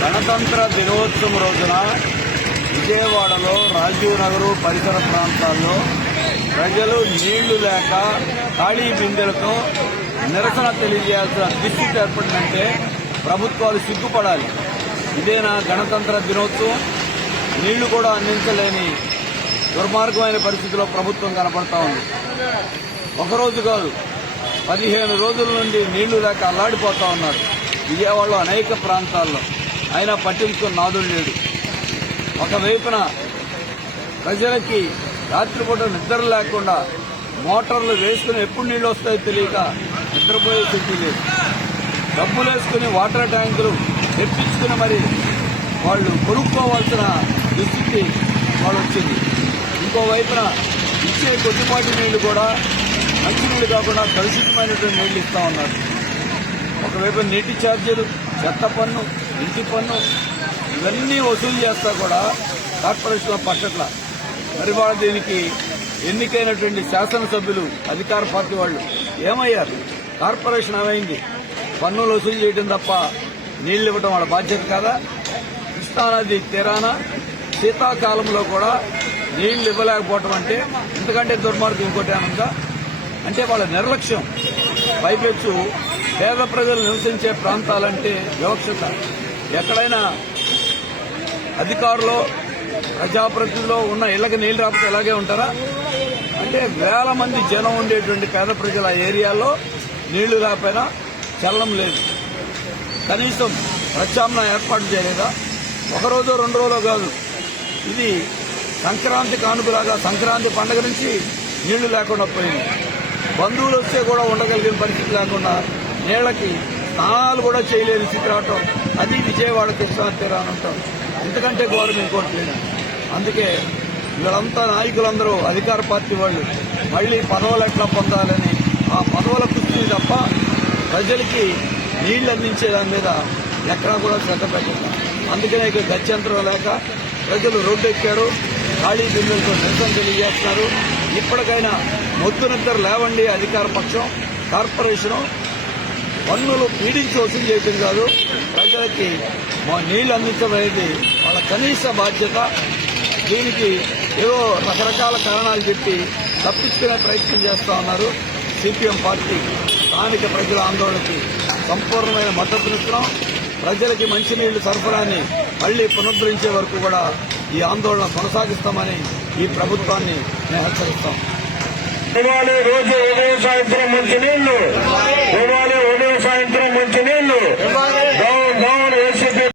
గణతంత్ర దినోత్సవం రోజున విజయవాడలో రాజీవ్ నగర్ పరిసర ప్రాంతాల్లో ప్రజలు నీళ్ళు లేక ఖాళీ బిందెలతో నిరసన తెలియజేయాల్సిన దుస్థితి ఏర్పడిందంటే ప్రభుత్వాలు సిగ్గుపడాలి. ఇదేనా గణతంత్ర దినోత్సవం? నీళ్ళు కూడా అందించలేని దుర్మార్గమైన పరిస్థితిలో ప్రభుత్వం కనపడతా ఉంది. ఒకరోజు కాదు పదిహేను రోజుల నుండి నీళ్ళు లేక అల్లాడిపోతా ఉన్నారు విజయవాడలో అనేక ప్రాంతాల్లో. ఆయన పట్టించుకుని నాదుడు లేడు. ఒకవైపున ప్రజలకి రాత్రిపూట నిద్ర లేకుండా మోటార్లు వేసుకుని ఎప్పుడు నీళ్ళు వస్తాయో తెలియక నిద్రపోయే స్థితి లేదు. డబ్బులు వేసుకుని వాటర్ ట్యాంకులు తెప్పించుకుని మరి వాళ్ళు కొనుక్కోవాల్సిన దుస్థితి వాళ్ళు వచ్చింది ఇంకోవైపున ఇచ్చే కొద్దిపాటి నీళ్ళు కూడా మంచినీళ్ళు కాకుండా కలుషితమైనటువంటి నీళ్ళు ఇస్తా ఉన్నారు. ఒకవైపు నీటి ఛార్జీలు చెత్త పన్ను ఇంటి పన్ను ఇవన్నీ వసూలు చేస్తా కూడా కార్పొరేషన్ పట్టట్ల మరి వాళ్ళ దీనికి ఎన్నికైనటువంటి శాసనసభ్యులు అధికార పార్టీ వాళ్ళు ఏమయ్యారు? కార్పొరేషన్ ఏమైంది? పన్నులు వసూలు చేయడం తప్ప నీళ్ళు ఇవ్వడం వాళ్ళ బాధ్యత కాదా? కృష్ణానది తీరాన శీతాకాలంలో కూడా నీళ్ళు ఇవ్వలేకపోవటం అంటే ఎందుకంటే దుర్మార్గం ఇంకోటి ఏమైనా అంటే వాళ్ళ నిర్లక్ష్యం. పైపెచ్చు పేద ప్రజలు నివసించే ప్రాంతాలంటే వివక్షత. ఎక్కడైనా అధికారులు ప్రజాప్రతినిధులు ఉన్న ఇళ్ళకి నీళ్ళు రాకపోతే ఎలాగే ఉంటారా? అంటే వేల మంది జనం ఉండేటువంటి పేద ప్రజల ఏరియాలో నీళ్ళు రాకపోయినా చల్లడం లేదు. కనీసం ప్రత్యామ్నాయం ఏర్పాటు చేయలేదా? ఒకరోజు రెండు రోజులు కాదు. ఇది సంక్రాంతి కానుకలాగా సంక్రాంతి పండగ నుంచి నీళ్ళు లేకుండా పోయింది. బంధువులు వస్తే కూడా ఉండగలిగిన పరిస్థితి లేకుండా నీళ్ళకి స్నానాలు కూడా చేయలేని స్థితి రావటం అది విజయవాడ కృష్ణా తీరాన్ని ఉంటాం ఎందుకంటే ఘోరం ఇంకోటి లేదు. అందుకే వీళ్ళంతా నాయకులందరూ అధికార పార్టీ వాళ్ళు మళ్ళీ పదవులు ఎట్లా పొందాలని ఆ పదవుల కుస్తీ తప్ప ప్రజలకి నీళ్ళు అందించే దాని మీద ఎక్కడా కూడా శ్రద్ధ పెట్టలేదు అందుకనే ఇక గత్యంతరం లేక ప్రజలు రోడ్డు ఎక్కారు ఖాళీ బిల్లులతో నిరసన తెలియజేస్తున్నారు. ఇప్పటికైనా మొద్దు లేవండి అధికార పక్షం కార్పొరేషను పన్నులు పీడించి వసూలు చేయటం కాదు. ప్రజలకి మా నీళ్ళు అందించడం వాళ్ళ కనీస బాధ్యత. దీనికి ఏవో రకరకాల కారణాలు చెప్పి తప్పించుకునే ప్రయత్నం చేస్తా ఉన్నారు సిపిఎం పార్టీ. స్థానిక ప్రజల ఆందోళనకి సంపూర్ణమైన మద్దతునిస్తున్నాం ప్రజలకి మంచినీళ్ళు సరఫరాని మళ్ళీ పునరుద్ధరించే వరకు కూడా ఈ ఆందోళన కొనసాగిస్తామని ఈ ప్రభుత్వాన్ని మేము హెచ్చరిస్తాం. రోజు ఉదయం సాయంత్రం